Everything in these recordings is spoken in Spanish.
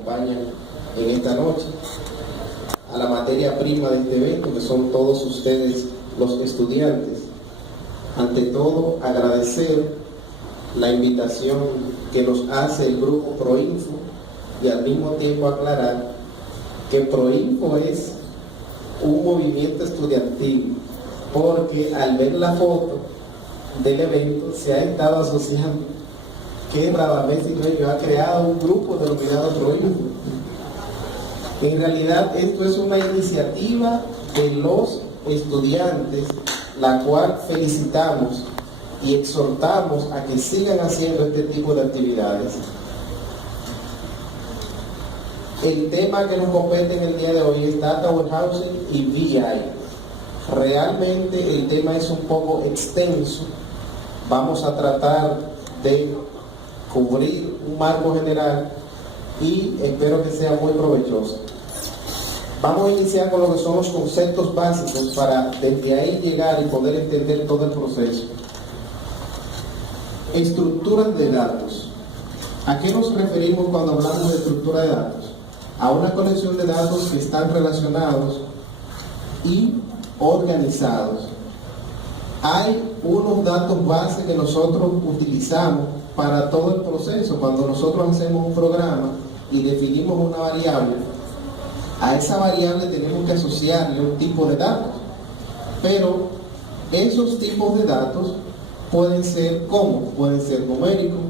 acompañan en esta noche, a la materia prima de este evento, que son todos ustedes los estudiantes. Ante todo, agradecer la invitación que nos hace el grupo Proinfo y al mismo tiempo aclarar que Proinfo es un movimiento estudiantil, porque al ver la foto del evento se ha estado asociando que Radamés Sigüeño ha creado un grupo denominado Proinfo. En realidad esto es una iniciativa de los estudiantes, la cual felicitamos y exhortamos a que sigan haciendo este tipo de actividades. El tema que nos compete en el día de hoy es Data Warehousing y BI. Realmente el tema es un poco extenso. Vamos a tratar de cubrir un marco general y espero que sea muy provechoso. Vamos a iniciar con lo que son los conceptos básicos para desde ahí llegar y poder entender todo el proceso. Estructuras de datos. ¿A qué nos referimos cuando hablamos de estructura de datos? A una colección de datos que están relacionados y organizados. Hay unos datos base que nosotros utilizamos para todo el proceso. Cuando nosotros hacemos un programa y definimos una variable, a esa variable tenemos que asociarle un tipo de datos. Pero esos tipos de datos pueden ser ¿cómo? Pueden ser numéricos,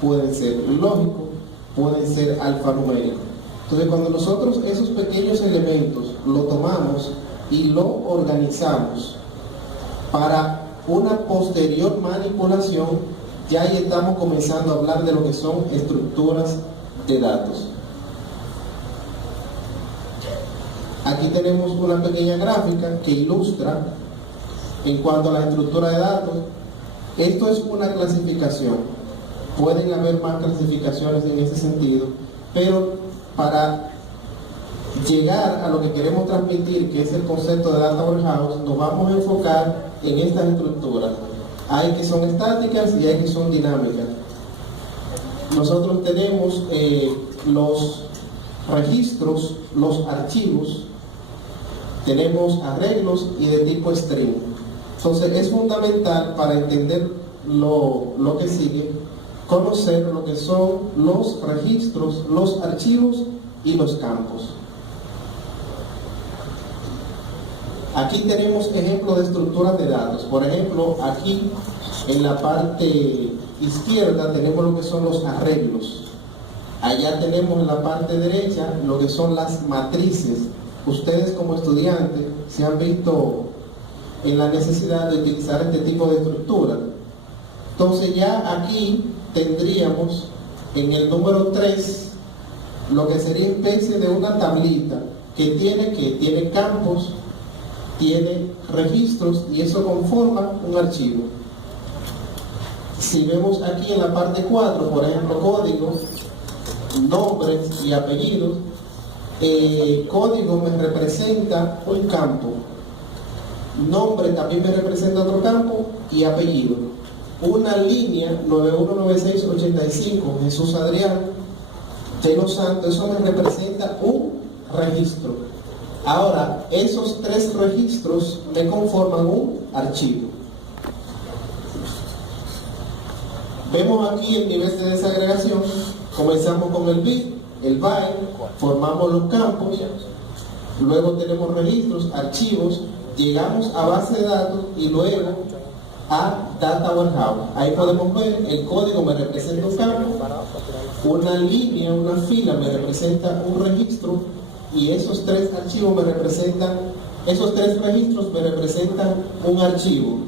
pueden ser lógicos, pueden ser alfanuméricos. Entonces, cuando nosotros esos pequeños elementos lo tomamos y lo organizamos para una posterior manipulación, ya ahí estamos comenzando a hablar de lo que son estructuras de datos. Aquí tenemos una pequeña gráfica que ilustra en cuanto a la estructura de datos. Esto es una clasificación. Pueden haber más clasificaciones en ese sentido, pero para llegar a lo que queremos transmitir, que es el concepto de Data Warehouse, nos vamos a enfocar en estas estructuras. Hay que son estáticas y hay que son dinámicas. Nosotros tenemos los registros, los archivos, tenemos arreglos y de tipo string. Entonces es fundamental para entender lo que sigue, conocer lo que son los registros, los archivos y los campos. Aquí tenemos ejemplos de estructuras de datos. Por ejemplo, aquí en la parte izquierda tenemos lo que son los arreglos. Allá tenemos en la parte derecha lo que son las matrices. Ustedes como estudiantes se han visto en la necesidad de utilizar este tipo de estructura. Entonces ya aquí tendríamos en el número 3 lo que sería especie de una tablita que tiene campos, tiene registros y eso conforma un archivo. Si vemos aquí en la parte 4, por ejemplo, códigos, nombres y apellidos, código me representa un campo, nombre también me representa otro campo y apellido. Una línea 919685, Jesús Adrián de los Santos, eso me representa un registro. Ahora, esos 3 registros me conforman un archivo. Vemos aquí el nivel de desagregación. Comenzamos con el bit, el byte, formamos los campos, luego tenemos registros, archivos, llegamos a base de datos y luego a Data Warehouse. Ahí podemos ver el código me representa un campo, una línea, una fila me representa un registro y esos 3 archivos me representan, esos 3 registros me representan un archivo.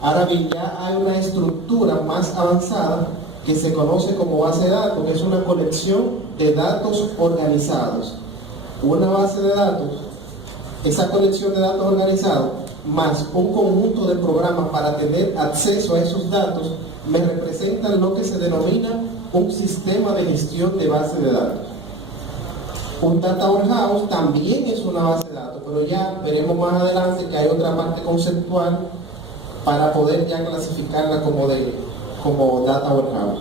Ahora bien, ya hay una estructura más avanzada que se conoce como base de datos, que es una colección de datos organizados. Una base de datos, esa colección de datos organizados, más un conjunto de programas para tener acceso a esos datos, me representan lo que se denomina un sistema de gestión de base de datos. Un Data Warehouse también es una base de datos, pero ya veremos más adelante que hay otra parte conceptual para poder ya clasificarla como Data Warehouse.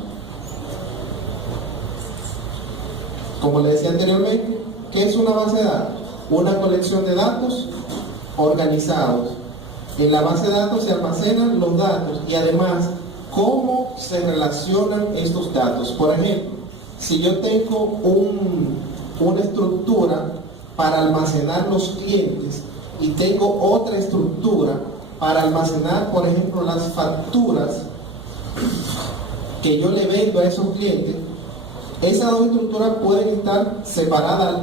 Como le decía anteriormente, ¿qué es una base de datos? Una colección de datos organizados. En la base de datos se almacenan los datos y además cómo se relacionan estos datos. Por ejemplo, si yo tengo una estructura para almacenar los clientes y tengo otra estructura para almacenar, por ejemplo, las facturas que yo le vendo a esos clientes, esas dos estructuras pueden estar separadas,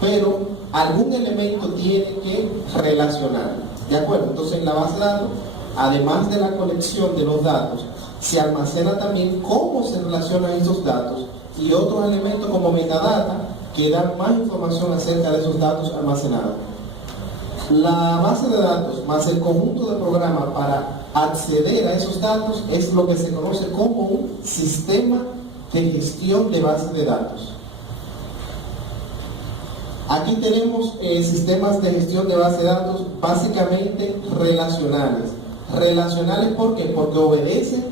pero algún elemento tiene que relacionar. ¿De acuerdo? Entonces, en la base de datos, además de la colección de los datos, se almacena también cómo se relacionan esos datos y otros elementos como metadata que dan más información acerca de esos datos almacenados. La base de datos más el conjunto de programas para acceder a esos datos es lo que se conoce como un sistema de gestión de bases de datos. Aquí tenemos sistemas de gestión de base de datos básicamente relacionales. Relacionales, ¿por qué? Porque obedecen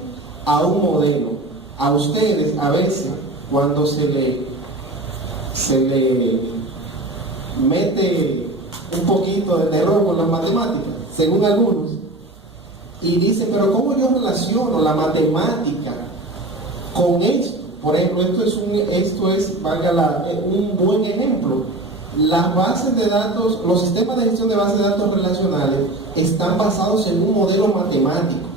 a un modelo. A ustedes a veces cuando se le mete un poquito de terror con las matemáticas, según algunos, y dicen, pero ¿cómo yo relaciono la matemática con esto? Por ejemplo, esto es un buen ejemplo. Las bases de datos, los sistemas de gestión de bases de datos relacionales están basados en un modelo matemático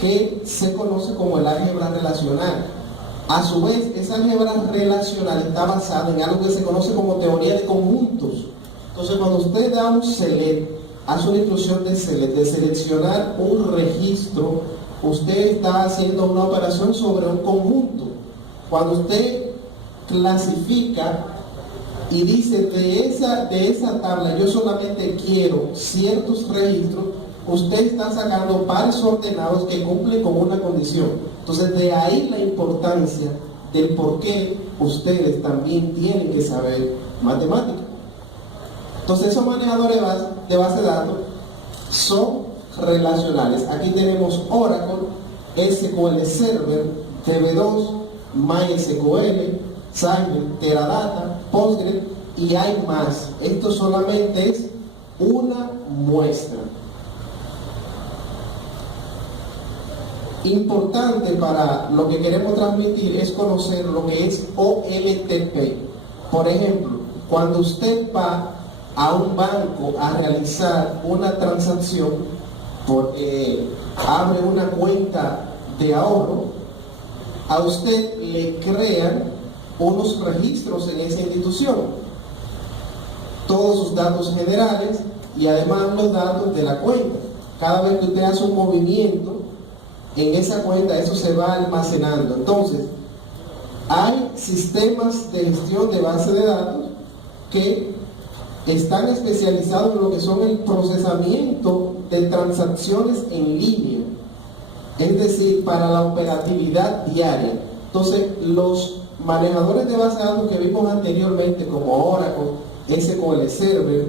que se conoce como el álgebra relacional. A su vez, esa álgebra relacional está basada en algo que se conoce como teoría de conjuntos. Entonces, cuando usted da un select, hace una instrucción de select, de seleccionar un registro, usted está haciendo una operación sobre un conjunto. Cuando usted clasifica y dice de esa tabla yo solamente quiero ciertos registros, usted está sacando pares ordenados que cumplen con una condición. Entonces, de ahí la importancia del por qué ustedes también tienen que saber matemáticas. Entonces, esos manejadores de base de datos son relacionales. Aquí tenemos Oracle, SQL Server, DB2, MySQL, Sybase, Teradata, Postgres y hay más. Esto solamente es una muestra. Importante para lo que queremos transmitir es conocer lo que es OLTP. Por ejemplo, cuando usted va a un banco a realizar una transacción, abre una cuenta de ahorro, a usted le crean unos registros en esa institución, todos sus datos generales y además los datos de la cuenta. Cada vez que usted hace un movimiento en esa cuenta, eso se va almacenando. Entonces, hay sistemas de gestión de base de datos que están especializados en lo que son el procesamiento de transacciones en línea, es decir, para la operatividad diaria. Entonces, los manejadores de base de datos que vimos anteriormente, como Oracle, SQL Server,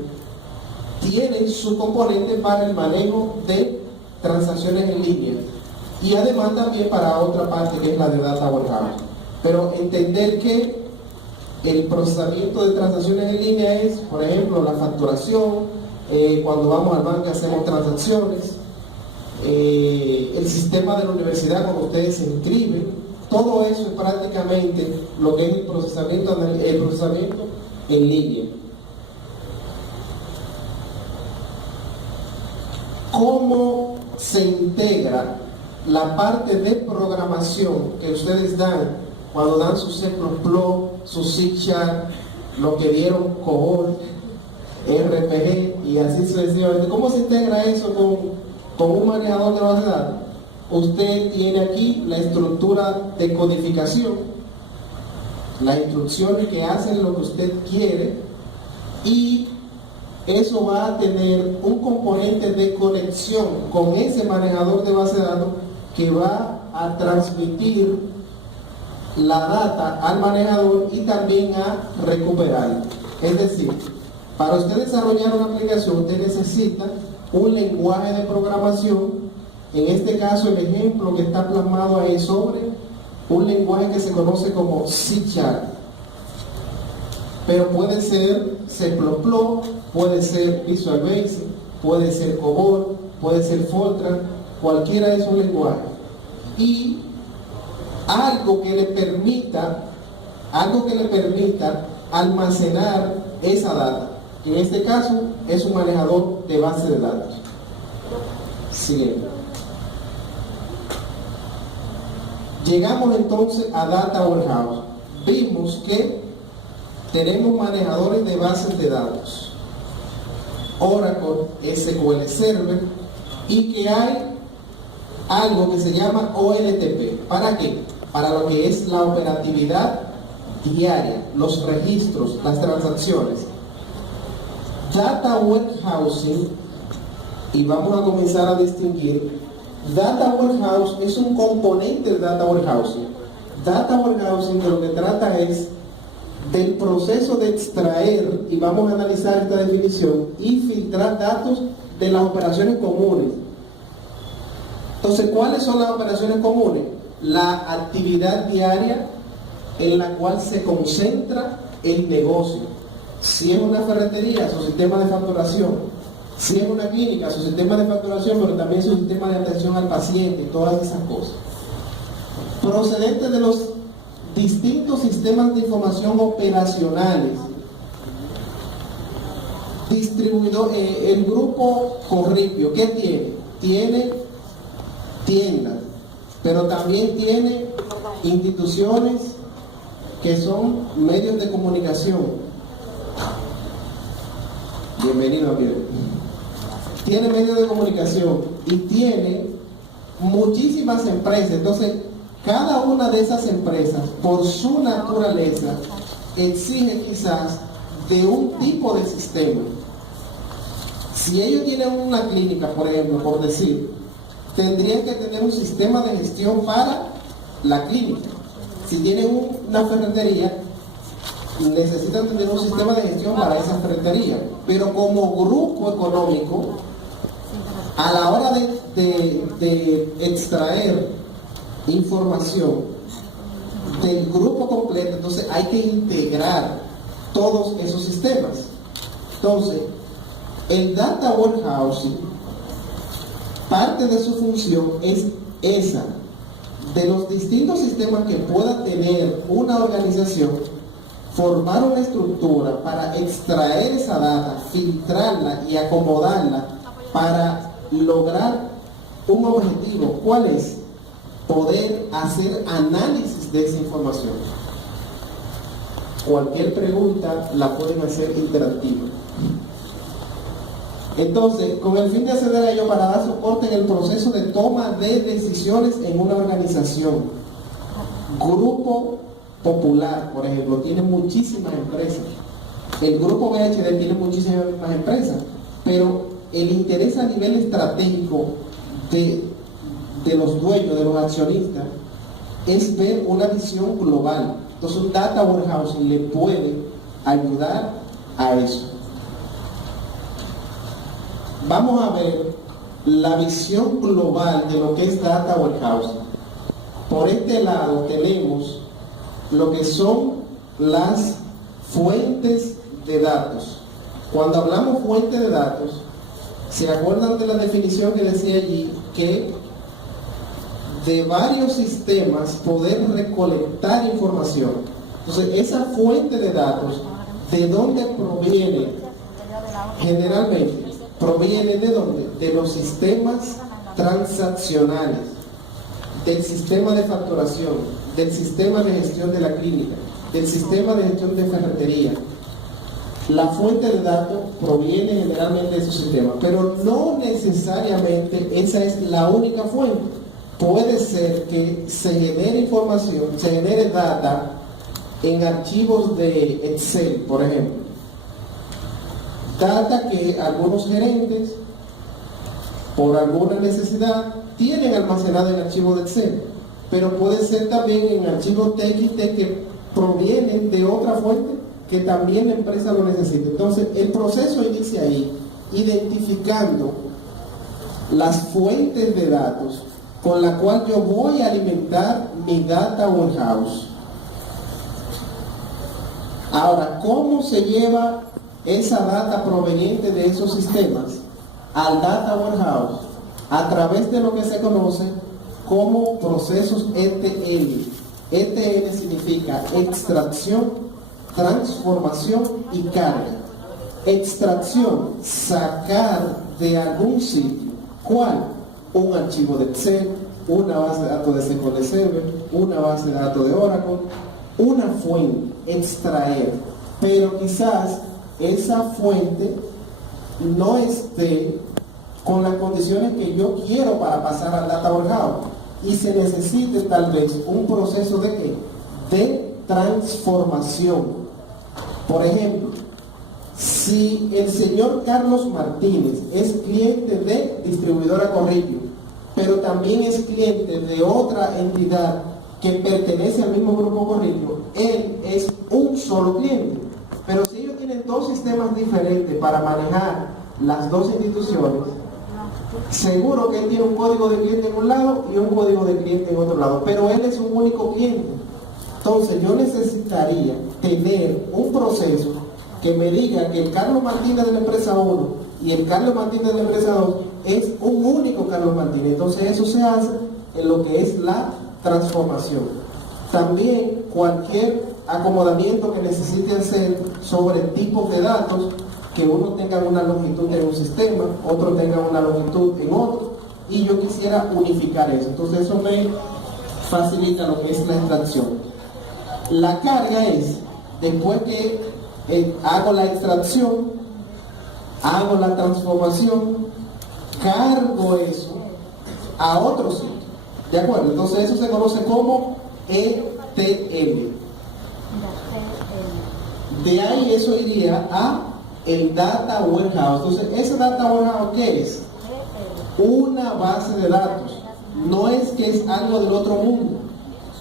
tienen su componente para el manejo de transacciones en línea y además también para otra parte que es la de Data Warehouse. Pero entender que el procesamiento de transacciones en línea es, por ejemplo, la facturación, cuando vamos al banco hacemos transacciones, el sistema de la universidad cuando ustedes se inscriben, todo eso es prácticamente lo que es el procesamiento en línea. ¿Cómo se integra la parte de programación que ustedes dan cuando dan su C++, su C#, lo que dieron COBOL, RPG y así sucesivamente? ¿Cómo se integra eso con un manejador de base de datos? Usted tiene aquí la estructura de codificación, las instrucciones que hacen lo que usted quiere, y eso va a tener un componente de conexión con ese manejador de base de datos que va a transmitir la data al manejador y también a recuperarla. Es decir, para usted desarrollar una aplicación, usted necesita un lenguaje de programación. En este caso, el ejemplo que está plasmado ahí sobre un lenguaje que se conoce como C#. pero puede ser C++, puede ser Visual Basic, puede ser COBOL, puede ser Fortran, cualquiera de esos lenguajes. Y algo que le permita almacenar esa data, que en este caso es un manejador de base de datos. Siguiente. Llegamos entonces a Data Warehouse. Vimos que tenemos manejadores de bases de datos, Oracle, SQL Server, y que hay algo que se llama OLTP. ¿Para qué? Para lo que es la operatividad diaria, los registros, las transacciones. Data Warehousing, y vamos a comenzar a distinguir. Data Warehouse es un componente de Data Warehousing. Data Warehousing de lo que trata es del proceso de extraer, y vamos a analizar esta definición, y filtrar datos de las operaciones comunes. Entonces, ¿cuáles son las operaciones comunes? La actividad diaria en la cual se concentra el negocio. Si es una ferretería, su sistema de facturación. Si es una clínica, su sistema de facturación, pero también su sistema de atención al paciente, todas esas cosas. Procedente de los distintos sistemas de información operacionales. Distribuidor, el grupo Corripio, ¿qué tiene? Tiene tiendas, pero también tiene instituciones que son medios de comunicación. Bienvenido, amigo. Tiene medios de comunicación y tiene muchísimas empresas. Entonces, cada una de esas empresas, por su naturaleza, exige quizás de un tipo de sistema. Si ellos tienen una clínica, por ejemplo, por decir, tendrían que tener un sistema de gestión para la clínica. Si tienen una ferretería, necesitan tener un sistema de gestión para esa ferretería. Pero como grupo económico, a la hora de extraer información del grupo completo, entonces hay que integrar todos esos sistemas. Entonces, el Data Warehousing, parte de su función es esa, de los distintos sistemas que pueda tener una organización, formar una estructura para extraer esa data, filtrarla y acomodarla para lograr un objetivo. ¿Cuál es? Poder hacer análisis de esa información. Cualquier pregunta la pueden hacer interactiva. Entonces, con el fin de acceder a ello para dar soporte en el proceso de toma de decisiones en una organización. Grupo Popular, por ejemplo, tiene muchísimas empresas. El grupo BHD tiene muchísimas empresas, pero el interés a nivel estratégico de los dueños, de los accionistas, es ver una visión global. Entonces, un Data Warehousing le puede ayudar a eso. Vamos a ver la visión global de lo que es Data Warehousing. Por este lado tenemos lo que son las fuentes de datos. Cuando hablamos fuente de datos, ¿se acuerdan de la definición que decía allí? Que de varios sistemas poder recolectar información. Entonces, esa fuente de datos, ¿de dónde proviene? Generalmente proviene de dónde? De los sistemas transaccionales, del sistema de facturación, del sistema de gestión de la clínica, del sistema de gestión de ferretería. La fuente de datos proviene generalmente de esos sistemas, pero no necesariamente esa es la única fuente. Puede ser que se genere información, se genere data en archivos de Excel, por ejemplo. Data que algunos gerentes, por alguna necesidad, tienen almacenado en archivos de Excel, pero puede ser también en archivos TXT que provienen de otra fuente que también la empresa lo necesita. Entonces, el proceso inicia ahí, identificando las fuentes de datos con la cual yo voy a alimentar mi Data Warehouse. Ahora, ¿cómo se lleva esa data proveniente de esos sistemas al Data Warehouse? A través de lo que se conoce como procesos ETL. ETL significa extracción, transformación y carga. Extracción, sacar de algún sitio. ¿Cuál? Un archivo de Excel, una base de datos de SQL Server, una base de datos de Oracle, una fuente, extraer. Pero quizás esa fuente no esté con las condiciones que yo quiero para pasar al Data Warehouse y se necesite tal vez un proceso de ¿qué? De transformación. Por ejemplo, si el señor Carlos Martínez es cliente de distribuidora Corrillo, pero también es cliente de otra entidad que pertenece al mismo grupo Corrillo, él es un solo cliente. Pero si ellos tienen dos sistemas diferentes para manejar las dos instituciones, seguro que él tiene un código de cliente en un lado y un código de cliente en otro lado, pero él es un único cliente. Entonces yo necesitaría tener un proceso que me diga que el Carlos Martínez de la empresa 1 y el Carlos Martínez de la empresa 2 es un único Carlos Martínez. Entonces eso se hace en lo que es la transformación. También cualquier acomodamiento que necesite hacer sobre tipos de datos, que uno tenga una longitud en un sistema, otro tenga una longitud en otro, y yo quisiera unificar eso. Entonces eso me facilita lo que es la extracción. La carga es, después que hago la extracción, hago la transformación, cargo eso a otro sitio. ¿De acuerdo? Entonces eso se conoce como ETL. De ahí eso iría a el Data Warehouse. Entonces, ¿ese Data Warehouse qué es? Una base de datos. No es que es algo del otro mundo,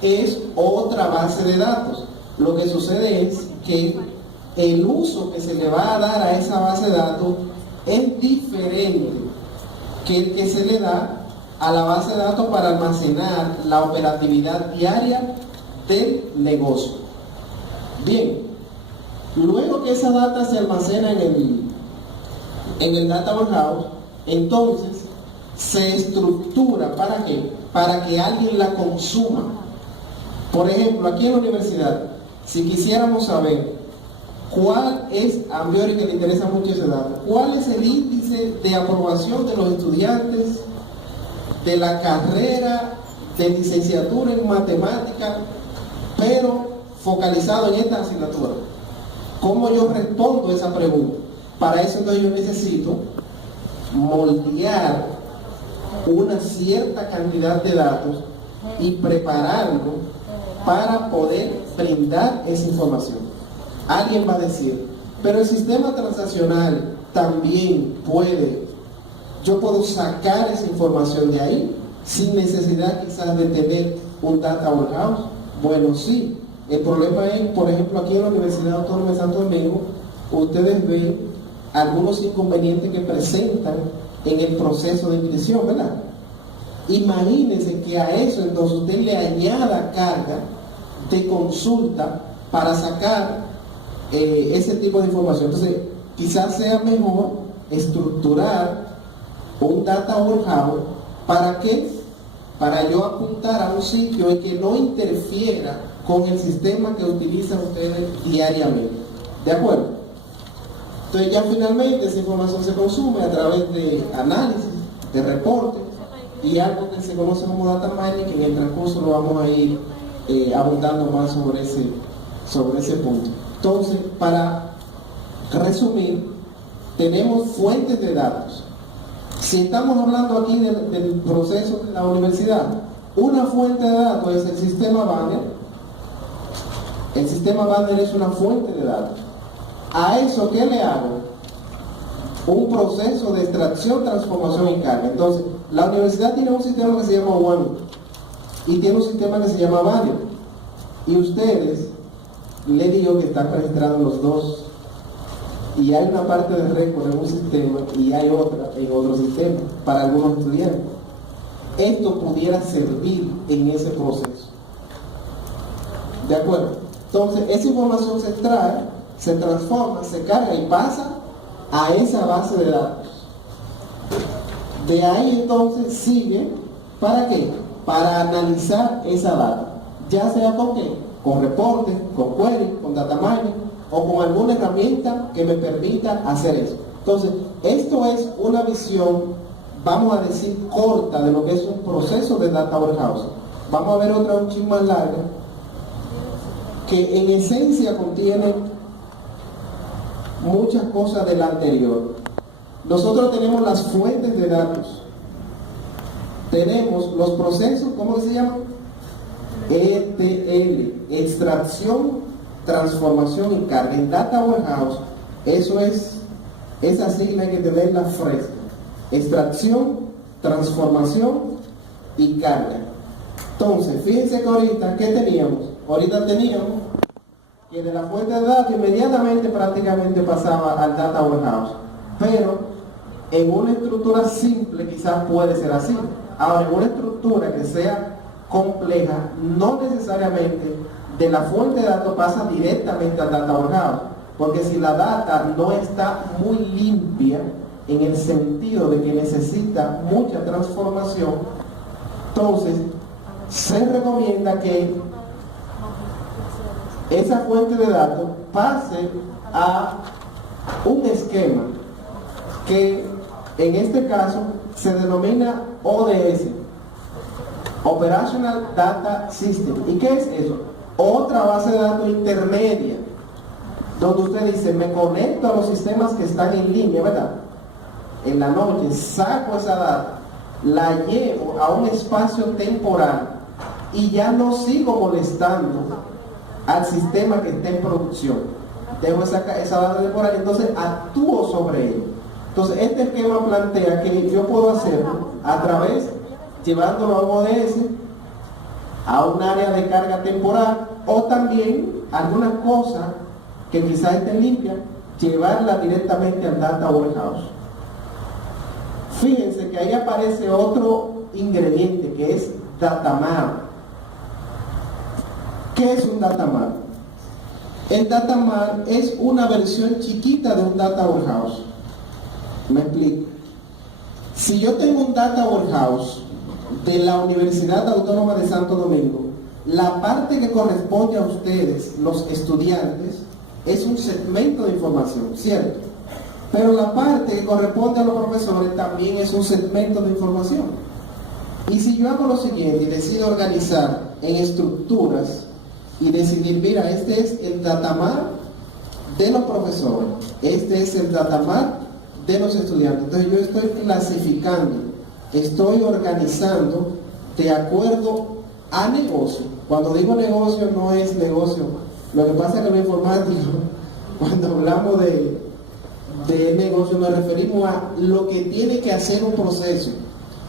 es otra base de datos. Lo que sucede es que el uso que se le va a dar a esa base de datos es diferente que el que se le da a la base de datos para almacenar la operatividad diaria del negocio. Bien, luego que esa data se almacena en el Data Warehouse, entonces se estructura ¿para qué? Para que alguien la consuma. Por ejemplo, aquí en la universidad, si quisiéramos saber cuál es, a Ambiori que le interesa mucho ese dato, cuál es el índice de aprobación de los estudiantes de la carrera de licenciatura en matemática, pero focalizado en esta asignatura. ¿Cómo yo respondo esa pregunta? Para eso entonces yo necesito moldear una cierta cantidad de datos y prepararlo para poder brindar esa información. Alguien va a decir, pero el sistema transaccional también puede, yo puedo sacar esa información de ahí sin necesidad quizás de tener un Data Warehouse. Bueno, sí. El problema es, por ejemplo, aquí en la Universidad Autónoma de Santo Domingo, ustedes ven algunos inconvenientes que presentan en el proceso de inscripción, ¿verdad? Imagínense que a eso entonces usted le añada carga de consulta para sacar ese tipo de información. Entonces, quizás sea mejor estructurar un Data Warehouse. ¿Para qué? Para yo apuntar a un sitio en que no interfiera con el sistema que utilizan ustedes diariamente. ¿De acuerdo? Entonces ya finalmente esa información se consume a través de análisis, de reportes y algo que se conoce como data mining, que en el transcurso lo vamos a ir abundando más sobre ese punto. Entonces, para resumir, tenemos fuentes de datos. Si estamos hablando aquí del proceso de la universidad, una fuente de datos es el sistema Banner. El sistema Banner es una fuente de datos. ¿A eso qué le hago? Un proceso de extracción, transformación y carga. Entonces, la universidad tiene un sistema que se llama One y tiene un sistema que se llama Banner. Y ustedes, le digo que están registrados los dos. Y hay una parte de récord en un sistema y hay otra en otro sistema para algunos estudiantes. Esto pudiera servir en ese proceso. ¿De acuerdo? Entonces, esa información se extrae, se transforma, se carga y pasa a esa base de datos. De ahí entonces sigue, ¿para qué? Para analizar esa data, ya sea con qué, con reportes, con query, con data mining o con alguna herramienta que me permita hacer eso. Entonces, esto es una visión, vamos a decir, corta de lo que es un proceso de data warehouse. Vamos a ver otra un chin más larga, que en esencia contiene muchas cosas de la anterior. Nosotros tenemos las fuentes de datos, tenemos los procesos, ¿cómo se llaman? ETL, extracción, transformación y carga. En Data Warehouse, eso es, esa sigla hay que tenerla fresca: extracción, transformación y carga. Entonces, fíjense que ahorita, ¿qué teníamos? Ahorita teníamos que de la fuente de datos inmediatamente prácticamente pasaba al Data Warehouse, pero en una estructura simple quizás puede ser así. Ahora, en una estructura que sea compleja, no necesariamente de la fuente de datos pasa directamente al Data Warehouse, porque si la data no está muy limpia, en el sentido de que necesita mucha transformación, entonces se recomienda que esa fuente de datos pase a un esquema que en este caso se denomina ODS, Operational Data System. ¿Y qué es eso? Otra base de datos intermedia, donde usted dice, me conecto a los sistemas que están en línea, ¿verdad? En la noche saco esa data, la llevo a un espacio temporal y ya no sigo molestando al sistema que está en producción. Dejo esa data temporal y entonces actúo sobre ello. Entonces, este esquema plantea que yo puedo hacerlo a través, llevándolo a un ODS, a un área de carga temporal, o también algunas cosas que quizás estén limpias, llevarla directamente al Data Warehouse. Fíjense que ahí aparece otro ingrediente que es Data Mart. ¿Qué es un Data Mart? El Data Mart es una versión chiquita de un Data Warehouse. Me explico. Si yo tengo un Data Warehouse de la Universidad Autónoma de Santo Domingo, la parte que corresponde a ustedes, los estudiantes, es un segmento de información, ¿cierto? Pero la parte que corresponde a los profesores también es un segmento de información. Y si yo hago lo siguiente y decido organizar en estructuras y decidir, mira, este es el datamart de los profesores, este es el datamart de los estudiantes. Entonces yo estoy clasificando, estoy organizando de acuerdo a negocio. Cuando digo negocio, no es negocio. Lo que pasa es que lo informático, cuando hablamos de negocio, nos referimos a lo que tiene que hacer un proceso,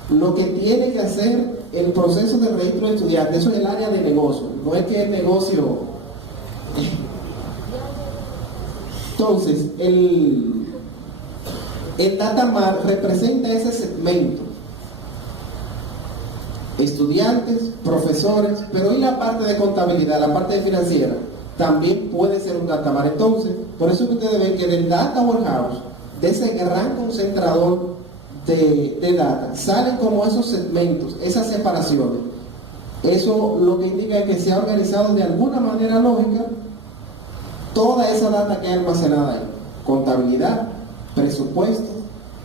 lo que tiene que hacer el proceso de registro de estudiantes. Eso es el área de negocio, no es que el negocio. Entonces, el Data Mart representa ese segmento: estudiantes, profesores, pero y la parte de contabilidad, la parte financiera, también puede ser un Data Mart. Entonces, por eso que ustedes ven que del Data Warehouse, de ese gran concentrador de data, salen como esos segmentos, esas separaciones. Eso lo que indica es que se ha organizado de alguna manera lógica toda esa data que hay almacenada ahí: contabilidad, presupuestos,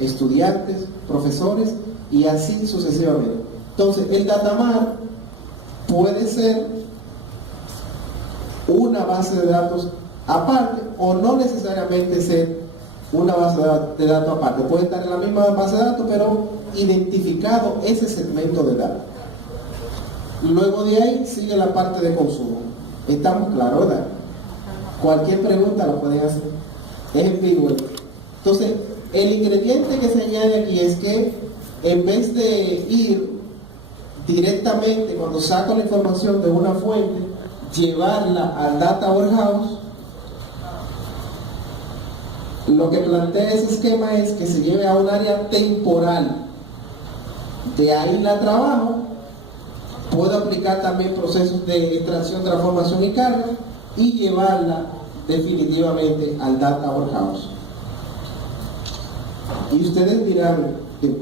estudiantes, profesores y así sucesivamente. Entonces, el Data Mart puede ser una base de datos aparte o no necesariamente ser una base de datos aparte. Puede estar en la misma base de datos, pero identificado ese segmento de datos. Luego de ahí sigue la parte de consumo. ¿Estamos claros, verdad? Cualquier pregunta lo pueden hacer. Es en vivo. Entonces, el ingrediente que se añade aquí es que en vez de ir directamente, cuando saco la información de una fuente, llevarla al Data Warehouse, lo que plantea ese esquema es que se lleve a un área temporal. De ahí la trabajo. Puedo aplicar también procesos de extracción, transformación y carga, y llevarla definitivamente al Data Warehouse. Y ustedes dirán, en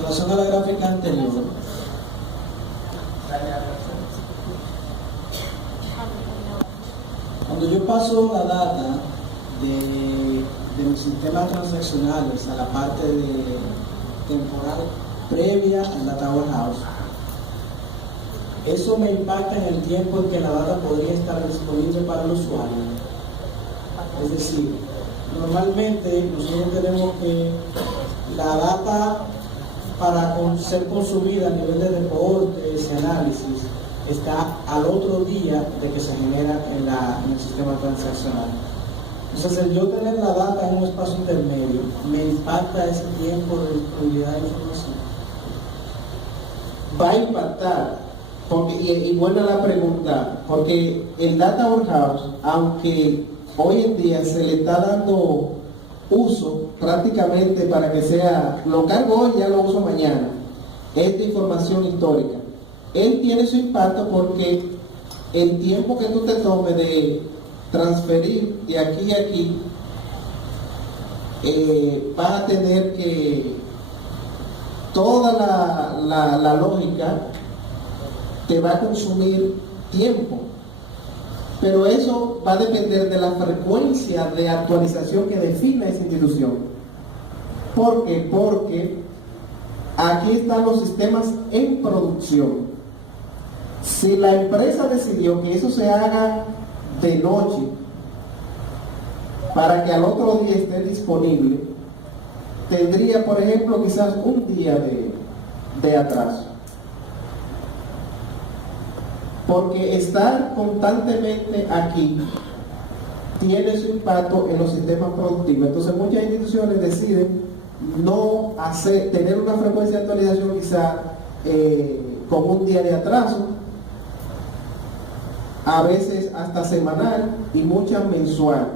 relación a la gráfica anterior, cuando yo paso la data de mis sistemas transaccionales a la parte de temporal previa al Data Warehouse, eso me impacta en el tiempo en que la data podría estar disponible para el usuario. Es decir, normalmente nosotros tenemos que la data para ser consumida a nivel de reportes y análisis está al otro día de que se genera en el sistema transaccional. Entonces, el yo tener la data en un espacio intermedio me impacta ese tiempo de disponibilidad de información. va a impactar, porque, y buena la pregunta, porque el Data Warehouse, aunque hoy en día se le está dando uso prácticamente para que sea, lo cargo hoy, ya lo uso mañana, esta información histórica, él tiene su impacto porque el tiempo que tú te tomes de transferir de aquí a aquí, vas a tener que toda la lógica te va a consumir tiempo, pero eso va a depender de la frecuencia de actualización que define esa institución. ¿Por qué? Porque aquí están los sistemas en producción. Si la empresa decidió que eso se haga de noche para que al otro día esté disponible, tendría, por ejemplo, quizás un día de atraso. Porque estar constantemente aquí tiene su impacto en los sistemas productivos. Entonces muchas instituciones deciden no tener una frecuencia de actualización quizá con un día de atraso, a veces hasta semanal y muchas mensual.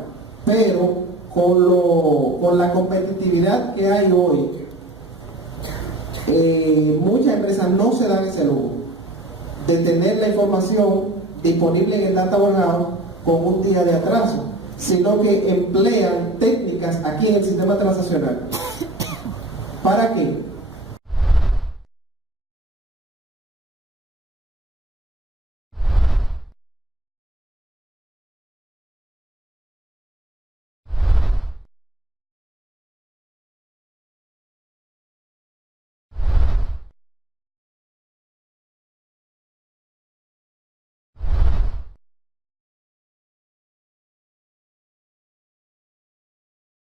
Pero con la competitividad que hay hoy, muchas empresas no se dan ese lujo de tener la información disponible en el Data Warehouse con un día de atraso, sino que emplean técnicas aquí en el sistema transaccional. ¿Para qué?